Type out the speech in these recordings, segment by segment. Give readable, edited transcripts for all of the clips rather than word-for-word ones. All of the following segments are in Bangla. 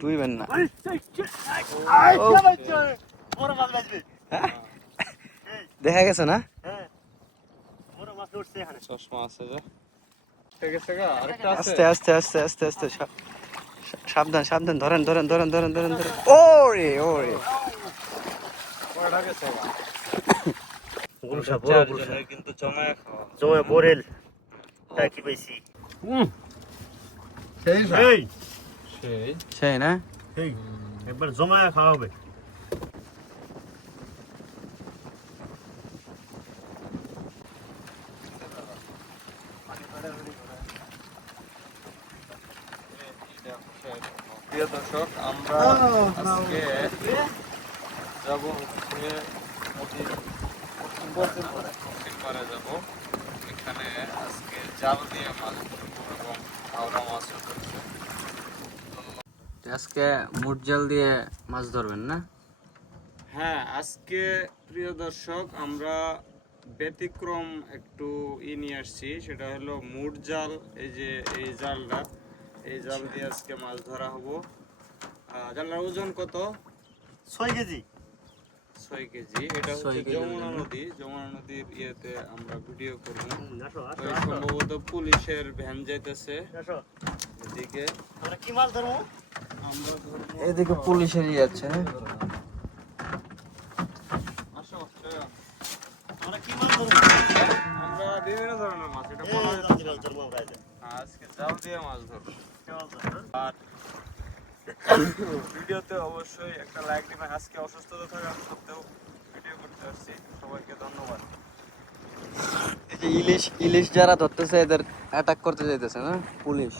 ডুইবেন না। দেখা গেছে না? চশমা আছে যে। ঠিক আছে গা, আরেকটা আছে। আস্তে আস্তে আস্তে আস্তে আস্তে সাবধান সাবধান, ধরেন ধরেন ধরেন ধরেন ধরেন ধরেন। ওরে ওরে কয়টা গেছে গা? গুলশা বড় গুলশা কিন্তু জমায়ে খাওয়া। জমা বরেল টাকি পাইছি সেই এই সেই সেই না? এই একবার জমায়া খাওয়া হবে। প্রিয় দর্শক, আমরা আজকে যাব হচ্ছে নদীর পশ্চিম পাড়ে যাব। এখানে আজকে জাল দিয়ে মাছ ধরবো এবং হাওড়া মাছও ধরছে। আজকে মুট জাল দিয়ে মাছ ধরবেন না? হ্যাঁ, আজকে প্রিয় দর্শক আমরা ব্যতিক্রম একটু নিয়ে আসছি, সেটা হলো মুট জাল। এই যে এই জালটা, এই জাল দিয়ে আজকে মাছ ধরা হবো। জালটার ওজন কত? 6 কেজি। 6 কেজি। এটা 6 হচ্ছে কেজি যমুনা ওজন। নদী। যমুনা নদীর ইয়েতে আমরা ভিডিও করবো। আসো আসো তো আসো সম্ভবত পুলিশের ভ্যান যাইতেছে আসো। এদিকে। আমরা কি মাছ ধরবো? আমরা ধরবো। এদিকে পুলিশের আছে না? আসো, চলো। আমরা কি মাছ ধরবো? আমরা বিভিন্ন ধরনের মাছ, এটা এই বলা জাল যাচ্ছে দিলাম না। ধরবো আমরা এই যে। আজকে জাল দিয়ে মাছ ধরবো। হ্যাঁ? আর ভিডিওতে অবশ্যই একটা লাইক দিবেন। আজকে অসুস্থতা থাকা সত্ত্বেও ভিডিও করতে আসছি। সবাইকে ধন্যবাদ। এই যে ইলিশ ইলিশ যারা ধরতেছে এদের অ্যাটাক করতে যাইতেছে না পুলিশ।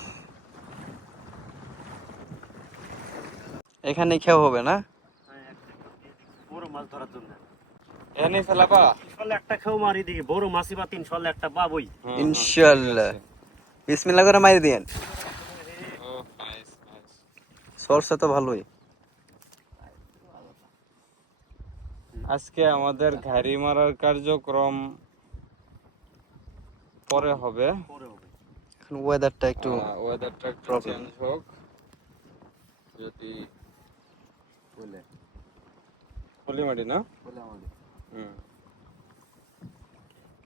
এখানে খেয়াও হবে না? বড় মাছ ধরার জন্য এনে ফেলাবা? ইনশাআল্লাহ একটা খেও মারি দিই, বড় মাছই বা ইনশাআল্লাহ একটা পাবই। ইনশাআল্লাহ। বিসমিল্লাহ করে মারি দিয়েন। ও নাইস নাইস। সরষে তো ভালোই। আজকে আমাদের ঘাড়ি মারার কার্যক্রম পরে হবে। এখন ওয়েদারটা একটু ওয়েদারটা একটু problem. চেঞ্জ হোক। যদি পলিমাটি না? হুম।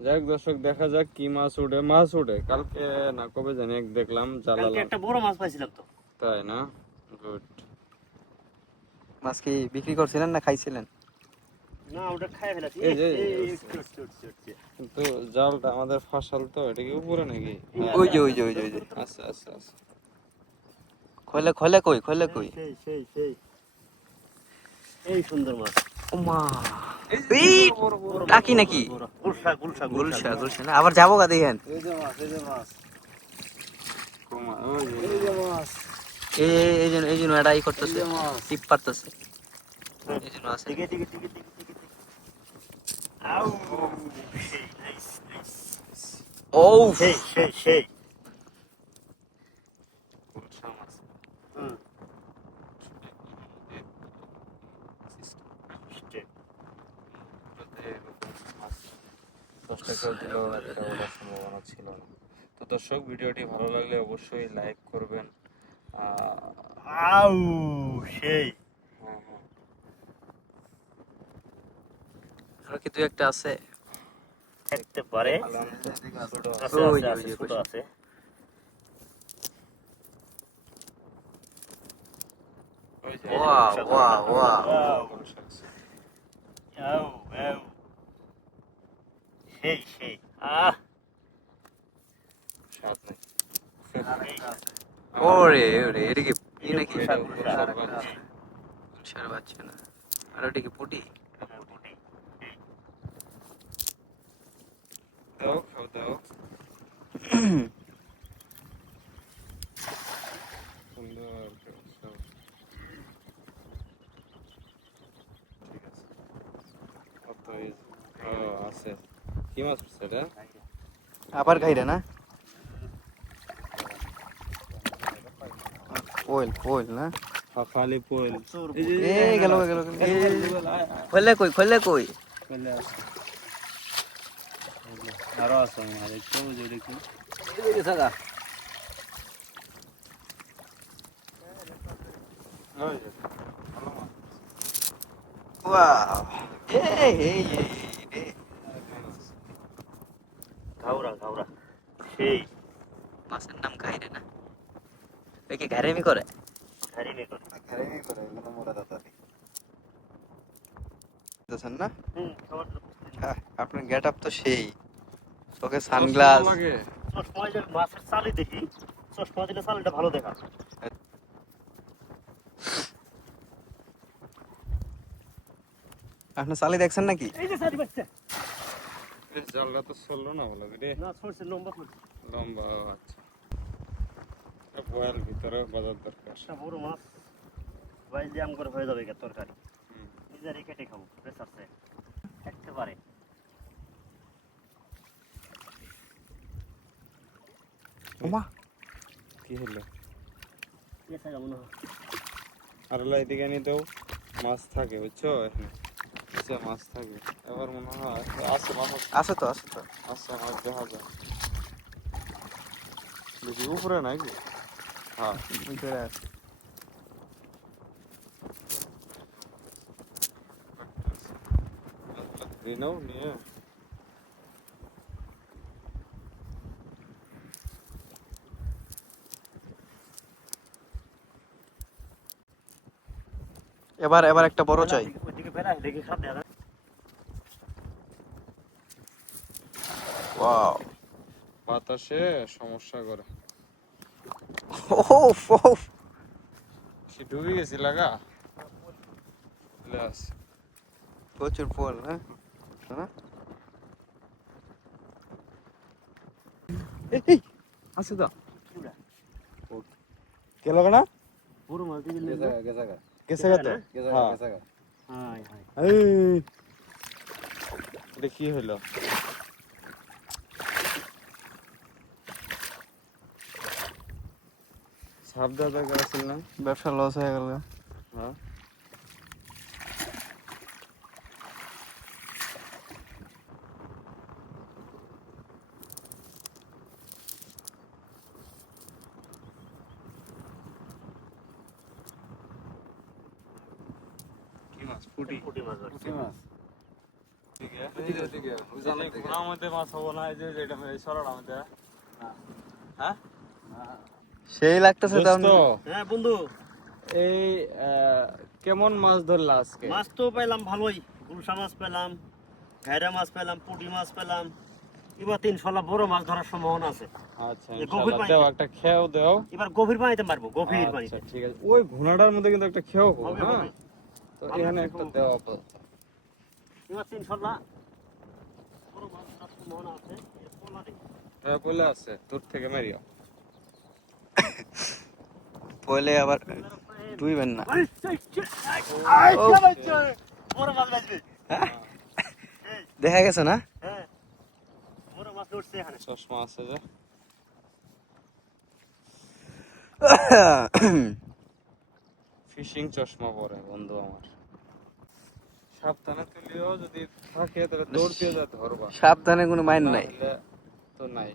যাই হোক দর্শক, দেখা যাক কি মাছ উঠে। মাছ উঠে কালকে না কবে জানি এক দেখলাম কালকে জালালাম। একটা বড় মাছ পাইছিলাম তো। তাই না? গুড। মাছ কি বিক্রি করছিলেন না খাইছিলেন? না ওটা খাই ফেলাছি। এই যে কিন্তু জালটা আমাদের ফসল, তো এটা কি উপরে নাকি? ওই যে ওই যে ওই যে ওই যে আচ্ছা আচ্ছা আচ্ছা। খোলে খোলে কই খোলে কই? সেই এই সুন্দর মাছ। ওমা এই যে বড় বড় টাকি নাকি? গুলশা গুলশা গুলশা গুলশা না? আবার যাবো গা দেখেন। এই যে মাছ, এই যে মাছ। কোমা, ওই যে এই যে মাছ। এই জন্য এটা ই করতেছে, টিপ পারতেছে। এই জন্য আছে। দিকে দিকে দিকে দিকে দিকে। আউ সেই নাইস নাইস। ও সেই গুলশা মাছ। হুম। 10 টাকা দিলেও একটা ওঠার সম্ভাবনা ছিল না। তো দর্শক, ভিডিওটি ভালো লাগলে অবশ্যই লাইক করবেন। আউ সেই হ্যাঁ হ্যাঁ। আর কি দুই একটা আছে। থাকতে পারে। আছে ওই আছে যে, আছে ওই যে ছোট আছে। ওই যে ওয়াও ওয়াও ওয়াও। আউ আউ সেই স্বাদ নাই। ওরে ওরে এটা কি ই নাকি? গুলশার বাচ্চা। গুলশার বাচ্চা না? আর ওটা কি পুটি? দাও, খাও দাও। সুন্দর করে খাও। ঠিক আছে। কত আছে? কি মাছ পড়ছে এটা? আবার খাইরে না? কোয়েল কোয়েল না? খালি পোল। এ গেল গেল খোলে কই খোলে কই? আরো আছে না, দেখছো যে দেখি। ওই যে, ভালো মাছ। ওয়াও এই এই এই এই ঘাওড়া ঘাওড়া সেই মাছের নাম ঘাইরে না ওই কি ঘাইরেমি করে ঘাড়ি করে ঘাইরেমি করে এগুলো মোরা দাদা দেখছেন না খাবার আপনার গেট আপ তো সেই চোখে চশমা সানগ্লাস লাগে। চশমা যে মাছের চালি দেখি চশমা দিলে চালিটা ভালো দেখা আপনি চালি দেখছেন নাকি এই যে চালি বাচ্চা বেশ, জালটা তো চললো না বলো রে। না সরষে লম্বা সরষে লম্বা, আচ্ছা। এটা বয়াল ভিতরে বাজার দরকার। একটা বড় মাছ বাইল জাম করে হয়ে যাবে এর তরকারি হুম। নিজের কেটে খাবো বেশ আছে একেবারে ওমা কি হলো? এসে মনে হয় আর হলো এদিকে নিয়ে দাও, মাছ থাকে বুঝছো, এখানে নিচে মাছ থাকে। এবার মনে হয় আছে মাছ, আছে তো আছে তো আছে মাছ দেখা যায়। বেশি উপরে নাকি? হ্যাঁ, ভিতরে আছে ধরে নাও নিয়ে। এবার এবার একটা বড় চাই ওইদিকে বেড়া দেখে খাপ দেয়া ওয়াও বাতাসে সমস্যা করে। ওফ ওফ সে ডুবে গেছি লাগা। লাস প্রচুর ফল হ্যাঁ শোনা এই আছে তো কে লাগে না বড় মাছ দিকে কেসে গেছে হাই হাই এই এটা কি হলো? সাপ দেওয়া দরকার আছিল না? ব্যবসা লস হয়ে গেল হ্যাঁ, কি মাছ? পুঁটি। পুঁটি মাছ ধরছে। ঘোড়ার মধ্যে মাছ হবো না, এই যে যেটা সরার মধ্যে। হ্যাঁ সেই লাগতেছে তো দোস্ত, হ্যাঁ বন্ধু এই কেমন মাছ ধরলা আজকে? মাছ তো পাইলাম ভালোই গুলশা মাছ পেলাম ঘাইরা মাছ পেলাম পুঁটি মাছ পেলাম এবার 300 বড় মাছ ধরার সম্ভাবনা আছে আচ্ছা, এই গভীর ইনশাআল্লাহ পানিতে। দাও, একটা খেয়াও দাও। এবার গভীর পানিতে মারবো গভীর আচ্ছা পানিতে ঠিক আছে, ওই ঘোড়াটার মধ্যে কিন্তু একটা খেয়াও হবে। হবে, হ্যাঁ, হবে। তো ভালো এখানে একটা একটা হবে। দেওয়া আপাতত। এবার 300 বড় মাছ ধরার সম্ভাবনা আছে এই পোলা দেখি। হ্যাঁ, বলে আছে দূর থেকে মারিও। পয়লে আবার ডুইবেন না আরে, এই, ও। কে বাজছে? বড় মাছ বাজবে এই, দেখা গেছে না হ্যাঁ বড় মাছ উঠছে এখানে চশমা আছে যে, ফিশিং চশমা পরে বন্ধু আমার। সাবধানে তুলিও, যদি থাকে তাহলে দৌড় দিয়ে যা ধরবা, সাবধানে কোনো মাইন না নাই হলে তো নাই।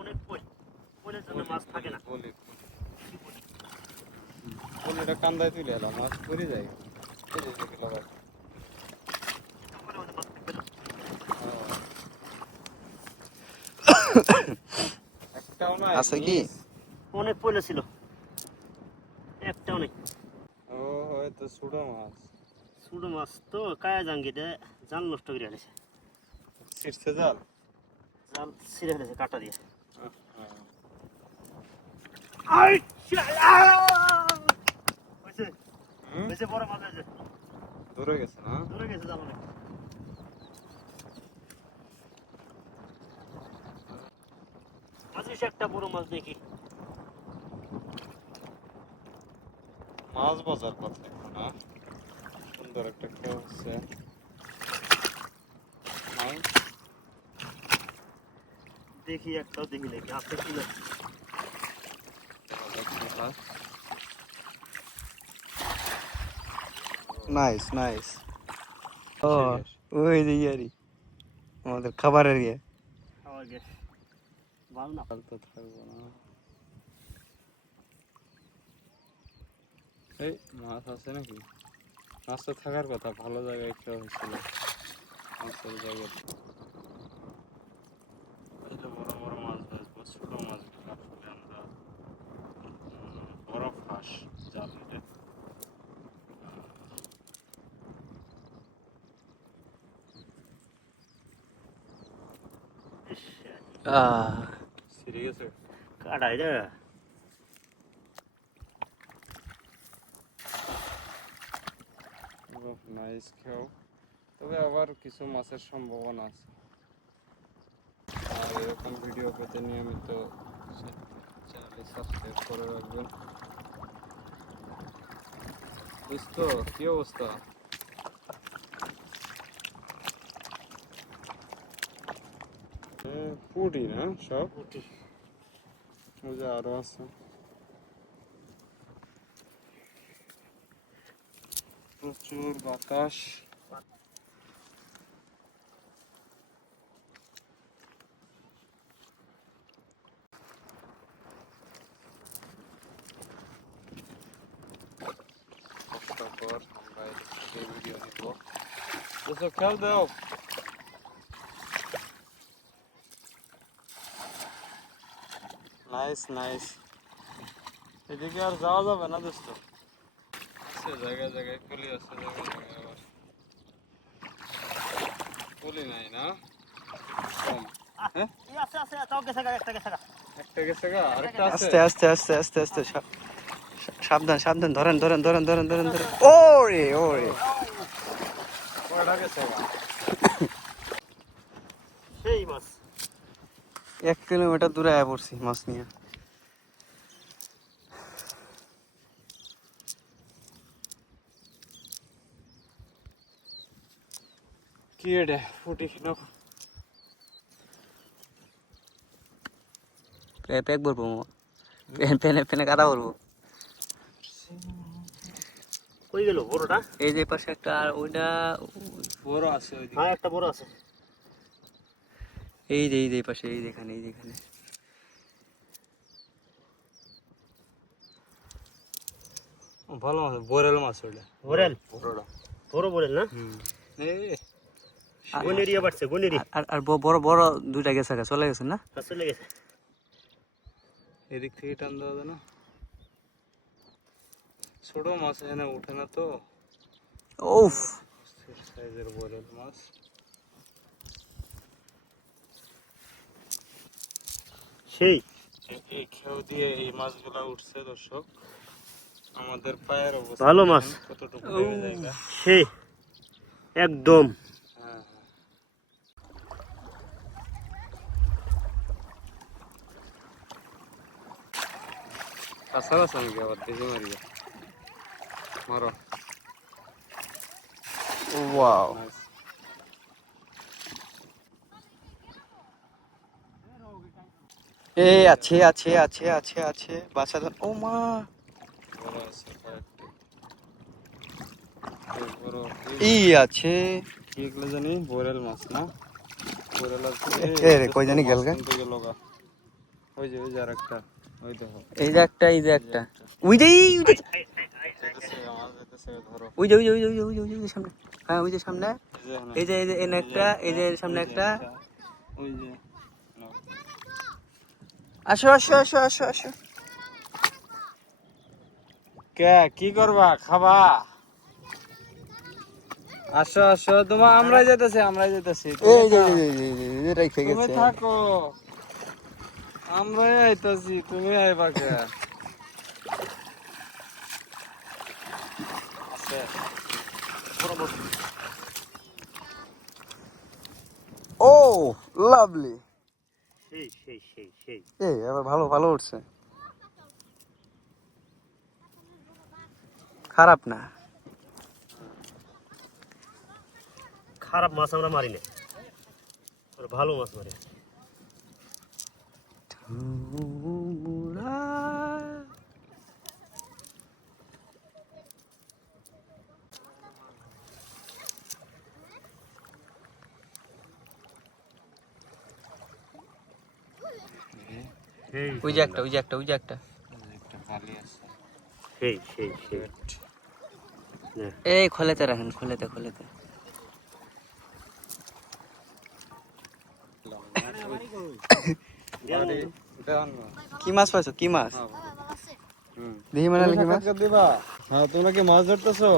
অনেক পোলের জন্য মাছ থাকে না বলি বলিটা কান্দায় তুলে এলাম, মাছ পড়ে যায়। এই যে যেগুলো আবার। পোলের মধ্যে মাছ থাকবে না। একটাও নাই আছে কি? মিস। অনেক পয়লা ছিল একটাও নেই ও হয়তো ছোট মাছ ছোট মাছ তো কায়া জাঙ্গিটা জাল নষ্ট করে ফেলেছে ছিটছে জাল। জাল ছিঁড়ে ফেলেছে কাটা দিয়ে হ্যাঁ। হয়েছে হুম? হয়েছে বড় মাছ হয়েছে দূরে গেছে না? ধরে গেছে জাল অনেক মাঝে একটা বড় মাছ দেখি মাছ বাজার কথা এখন না, সুন্দর একটা খেয়ে হচ্ছে। নাই? দেখি একটাও দেখি নাকি আছে কিনা নাইস নাইস ও শেষ। ওই যে ইয়ারি আমাদের খাবারের ইয়ে খাওয়া গেছে ভালো না কাল তো থাকবো না। এই মাছ আছে নাকি? মাছ তো থাকার কথা, ভালো জায়গায় একটা হয়েছিল মাছের জায়গায়। এই যে বড় বড় মাছ ধরবো, ছোট মাছগুলো আসলে আমরা বড় ফাঁস জাল এটা। ছিঁড়ে গেছে। কাটাই রে। নাইস খেও, তবে আবার কিছু মাছের সম্ভাবনা আছে। আর এরকম ভিডিও পেতে নিয়মিত চ্যানেলটি সাবস্ক্রাইব করে রাখবেন। বুঝতো কি অবস্থা? পুটি না সব, ওই যে আরো আছে। প্রচুর বাতাস। কষ্টকর, আমরা এদিক থেকে ভিডিও নিব। এসব খেয়াল দাও। Nice nice. এদিকে আর যাওয়া যাবে না দোস্ত। আছে জায়গায় জায়গায় পুলি আছে, জায়গায় জায়গায় আবার পুলি নাই না, কম। হ্যাঁ আছে আছে, তাও গেছে গা, একটা গেছে গা। একটা গেছে গা, আরেকটা আছে। আস্তে আস্তে আস্তে আস্তে আস্তে সাবধান সাবধান, ধরেন ধরেন ধরেন ধরেন ধরেন ধরেন। ওরে ওরে, কয়টা গেছে গা? সেই মাছ। 1 কিলোমিটার দূরে আয়া পড়ছি মাছ নিয়ে। কি এটা ফুটি নাও। প্যাক ভরবো, পেনে পেনে কাদা ভরবো। কই গেল বড়টা? এই যে পাশে একটা, আর ওইটা বড় আছে ওইদিকে। হ্যাঁ একটা বড় আছে। এই যে পাশে, এই যেখানে, এই যেখানে। ভালো মাছ, বোরেল মাছ ওইটা। বড়েল, বড়টা। বড় বড়েল না? এই গনেরিয়া বাড়ছে, গনেরি। আর বড় বড় দুইটা গেছে গা, চলে গেছে না? চলে গেছে। এদিক থেকে টান দেওয়া যায় না? ছোট মাছ এখানে ওঠে না তো। ওফ, সাইজের বোরেল মাছ। সেই এই খেউ দিয়ে এই মাছগুলা উঠছে দর্শক। আমাদের পায়ের অবস্থা ভালো মাছ। দেখেন কতটুকু নেমে যায় এটা। সেই একদম। হ্যাঁ হ্যাঁ। কাছাকাছি আমি আবার তেজে মারি মারো। ওয়াও। Nice. এই আছে আছে আছে আছে আছে, বাচ্চা। ও মা, বড় আছে কয়েকটি। বেশ বড়। এই আছে। কি এগুলো জানি বোরেল মাছ না? বোরেল আছে। এ রে, কই জানি গেল গা। গেল গা। ওই যে আরেকটা। ওই দেখো। এই যে একটা, এই যে একটা। ওই যে যেতেছে আমার যেতেছে, ধরো। ওই যে ওই যে ওই যে ওই যে ওই যে ওই যে সামনে। হ্যাঁ ওই যে সামনে। এই যে এই যে এনে একটা, এই যে সামনে একটা। ওই যে নাও। আসো আসো আসো আসো আসো। কে কি করবা, খাবা? আসো আসো, তোমার আমরাই যেতেছি, আমরাই যেতেছি। এই যে এই যে রেখে তুমি গেছে। থাকো, আমরাই আইতাছি, তুমি আইবা কে? আছে। ও লাভলি। সেই সেই সেই সেই এই এবার ভালো ভালো উঠছে, খারাপ না। খারাপ মাছ আমরা মারি না, ভালো মাছ মারি। ওই যে একটা, ওই যে একটা, ওই যে একটা। একটা খালি আছে। সেই সেই সেই এই খোলেতে রাখেন, খোলেতে খোলেতে। কি মাছ পাইছো? কি মাছ? দেখি মানে কি মাছ? দিবা? হ্যাঁ, তোমরা কি মাছ ধরতেছো?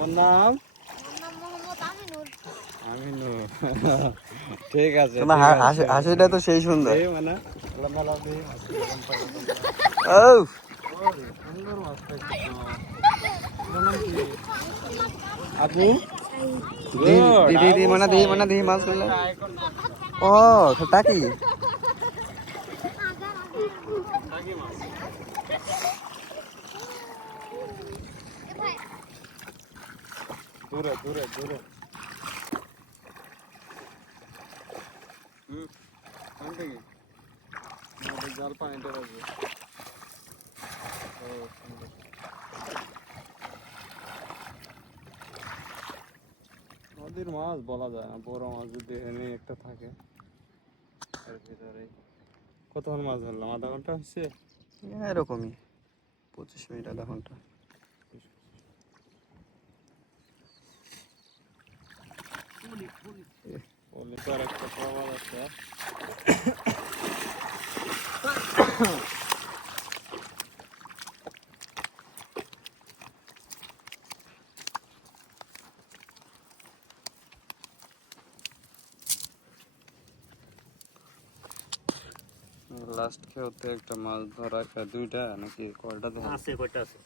ওর নাম আমিনুর। ঠিক আছে, তোমার হাসিটা তো সেই সুন্দর। মানে ও আপু দিদি মানে দেখি মাছ গুলো। ও টাকি। দূরে দূরে দূরে। জাল পানিটা রাখবে। নদীর মাছ বলা যায় না, বড় মাছ যদি এনে একটা থাকে এর ভিতরে। কতক্ষণ মাছ ধরলাম? আধা ঘন্টা হচ্ছে এরকমই 25 মিনিট, আধা ঘন্টা। বলে তো আর একটা প্রবাদ আছে। লাস্ট খেতে একটা মাছ ধরা, দুইটা নাকি কয়টা ধরা আছে, কয়টা আছে?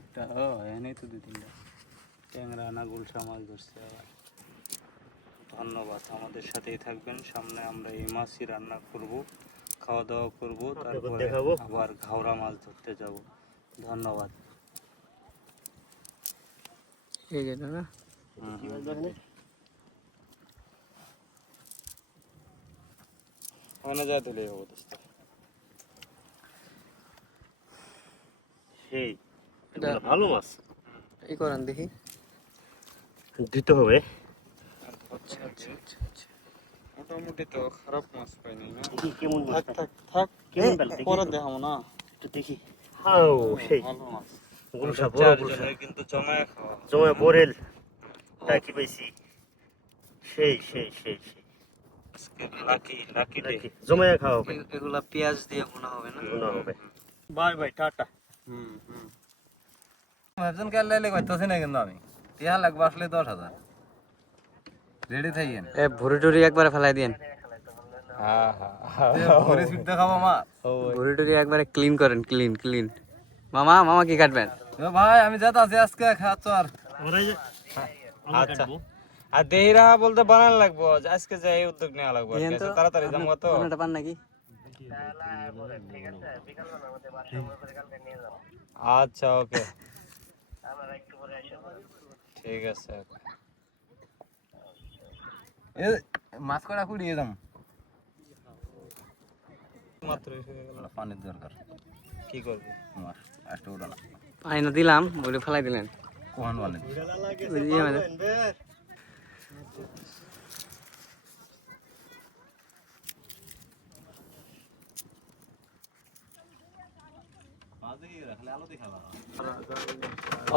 একটা? ও এনেই তো 2-3টা ট্যাংরা না গুলশা মাছ ধরছে আবার। ধন্যবাদ, আমাদের সাথেই থাকবেন। সামনে আমরা এই মাছই রান্না করব, খাওয়া দাওয়া করব, তারপরে দেখাবো। আবার ঘাওড়া মাছ ধরতে যাব। ধন্যবাদ। এই যে না কি মাছ দেখেন? ওখানে যা দিলে হবে দোস্ত। সেই এগুলো ভালো মাছ, এই করেন দেখি। দিতে হবে। মোটামুটি তো খারাপ মাছ পাই নাই না। দেখি কেমন মাছ। থাক থাক থাক, কেমন বেলা দেখি পরে তো। দেখাবো না। একটু দেখি। হাও সেই ভালো মাছ। গুলশা, বড় গুলশা, কিন্তু জমায় খাওয়া। জমা বরেল টাকি পাইছি। সেই সেই সেই সেই লাকি লাকি ডে। টাকি জমায়া খাওয়া হবে, এগুলা পেঁয়াজ দিয়ে ভুনা হবে না? ভুনা হবে। Bye bye, tata. হুম হুম। ভাবছেন কেন লাইলে করতেছি না, কিন্তু আমি টিয়া লাগবে আসলে 10,000 রেডি থাকেন। এ ভুড়ি টুরি একবারে ফেলাই দিয়েন। হ্যাঁ হ্যাঁ, ঘুরে ছুটতে খাবো মা। ভুড়ি টুরি একবারে ক্লিন করেন, ক্লিন ক্লিন। মামা মামা কি কাটবেন? এ ভাই আমি যেতে আছি আজকে, খাচ্ছ আর ওরাই যে আচ্ছা। আর দেহিরা বলতে বানান লাগবো, আজকে যে এই উদ্যোগ নেওয়া লাগবে, দিয়েন তো। তাড়াতাড়ি যাবো তো। আপনারটা পান নাকি? আচ্ছা ওকে, ঠিক আছে। এ মাছ কড়া কুড়িয়ে যাম, মাত্র এসে গেল। পানির দরকার। কি করবি? আমার একটা উড়া না, পানি না দিলাম, ওটা ফেলাই দিলেন। কোহান পানি ওই যে আমাদের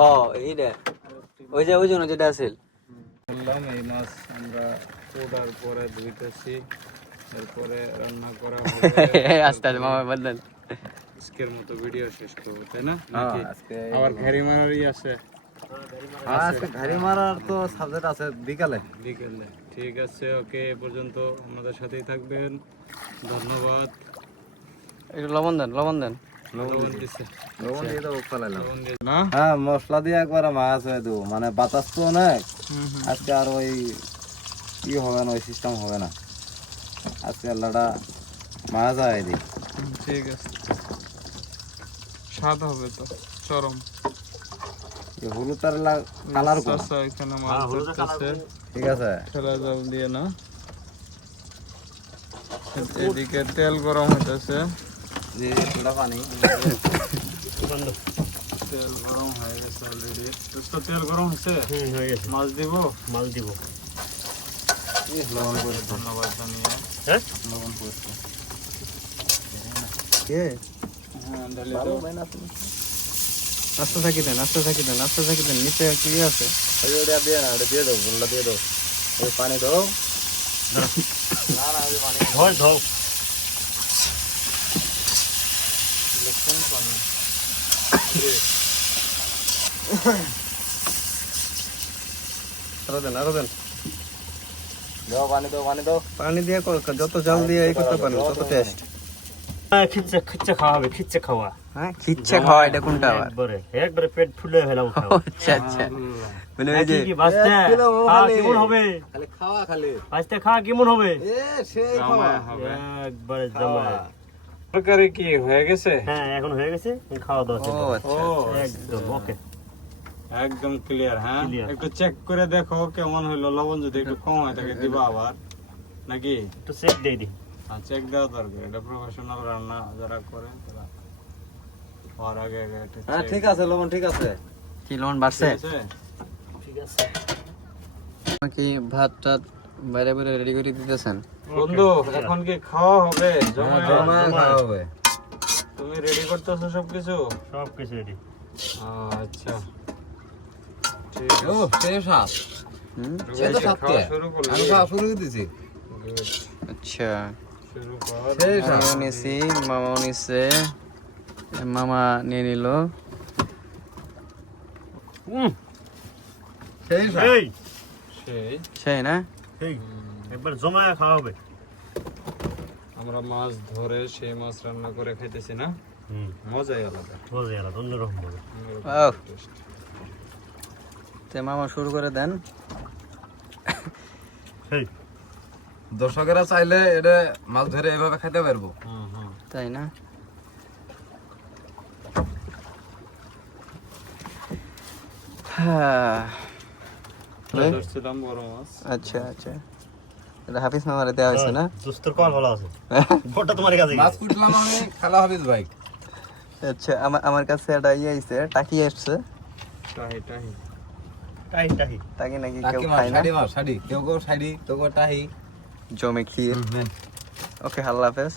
ও এইটা ওই যে ওই জন্য যেটা আছে। বললাম এই মাছ আমরা তোড়ার পরে ধুইতেছি, এরপরে রান্না করা হবে। আস্তে আস্তে মামা বদলেন। আজকের মতো ভিডিও শেষ করবো, তাই না? হ্যাঁ, নাকি আজকে আবার ঘেরি মারারই আছে আজকে ঘাড়ি মারার তো সাবজেক্ট আছে বিকালে। বিকেলে। ঠিক আছে, ওকে, এ পর্যন্ত আমাদের সাথেই থাকবেন। ধন্যবাদ। একটু লবণ দেন, লবণ দেন। লবণ দিছে। লবণ দিয়ে দেবো, ফেলাইলাম। লবণ দিয়ে না? হ্যাঁ, মশলা দিয়ে একবার মাছ হয়ে দেবো, মানে বাতাস তো অনেক। আজকে আর ওই ই হবে না, ওই সিস্টেম হবে না। আজকে আল্লাহটা মাছ আয় দিই। ঠিক আছে, স্বাদ হবে তো চরম। হলুদ আর কালার আচ্ছা, এখানে মাছ ধরতেছে ঠিক আছে। ঠেলা জাল দিয়ে না। এদিকে তেল গরম হইতেছে, পানি তেল গরম হয়ে গেছে অলরেডি। তেল গরম হয়েছে, হয়ে গেছে। মাছ দিব, মাছ দিব। লবণ করে ধন্যবাদ জানিয়ে। হ্যাঁ, লবণ করছে। কে হ্যাঁ, ঢালি দাও। আস্তে থাকি দেন, আস্তে থাকি দেন, আস্তে থাকি দেন। নিচে কি আছে? ওই ওটা দিয়ে না, ওটা দিয়ে দাও, গোলটা দিয়ে দাও। ওই পানি দাও। না না, ওই পানি ধর ধর আরো দেন, আরো দেন। দাও, পানি দাও, পানি দাও। পানি দিয়ে যত জাল দিয়ে এই করতে পারেন তত টেস্ট। খিচ্ছে খিচ্ছে খাওয়া হবে, খিচ্ছে খাওয়া হ্যাঁ, খিচ্ছে খাওয়া, এটা কোনটা আবার? একবারে পেট ফুলে ফেলাম খাওয়া। আচ্ছা আচ্ছা, মানে ওই যে কি বাঁচতে খাওয়া কেমন হবে? খালি খাওয়া খালি। বাঁচতে খাওয়া কেমন হবে? এ সেই খাওয়া। হবে একবারে জমা। তরকারি কি হয়ে গেছে? হ্যাঁ এখন হয়ে গেছে, খাওয়া দাওয়া ও চলবে। আচ্ছা, একদম ওকে। একদম ক্লিয়ার। হ্যাঁ, Clear. একটু চেক করে দেখো কেমন হইলো। লবণ যদি একটু কম হয় তাকে দিবা আবার, নাকি? একটু সেক দিয়ে দি। চেক দেওয়া দরকার। এটা প্রফেশনাল রান্না যারা করে তারা হওয়ার আগে আগে একটা হ্যাঁ check। ঠিক আছে, লবণ ঠিক আছে। কি লবণ বাড়ছে? ঠিক আছে? ঠিক আছে। কি ভাত টাত বাইরে বাইরে রেডি করে দিতেছেন? বন্ধু, এখন কি খাওয়া হবে? জমা জমা খাওয়া হবে। তুমি রেডি করতেছো সবকিছু? সব কিছু রেডি। আচ্ছা, ঠিক ও সেই সাত। হুম, সে তো সাত খাওয়া কে? শুরু করলি? আমি খাওয়া শুরু করে দিছি। Good. আচ্ছা। শুরু কর। সেই সাত। আমিও নিছি, মামাও নিছে, মামা নিয়ে নিল। সেই সাত। এই সেই সেই না? এই একবার জমা খাওয়া হবে। আমরা মাছ ধরে সেই মাছ রান্না করে খাইতেছি না, মজাই আলাদা। বোঝে না অন্যরকম হবে। আহ, তে মামা শুরু করে দেন। এই দর্শকেরা চাইলে এটা মাছ ধরে এভাবে খেতে পারবো। তাই না? হ্যাঁ, ধরছিলাম বড় মাছ। আচ্ছা আচ্ছা, এটা হাফিজ মামারে দেওয়া হয়েছে না? সুস্থর কল ভালো আছে। ফটো তোমার কাছে মাছ কুটলাম আমি, খালা হাফিজ ভাই। আচ্ছা, আমার কাছে একটা ইয়ে আইছে, টাকি আসছে। টাহি টাহি। টাই টাই। টাকি নাকি কেউ টাকি মাছ, খায় না? শাড়ি মাছ, শাড়ি। কেউ কেউ শাড়ি, কেউ কেউ টাহি। জমে ক্ষীর। ওকে, আল্লাহ হাফেজ।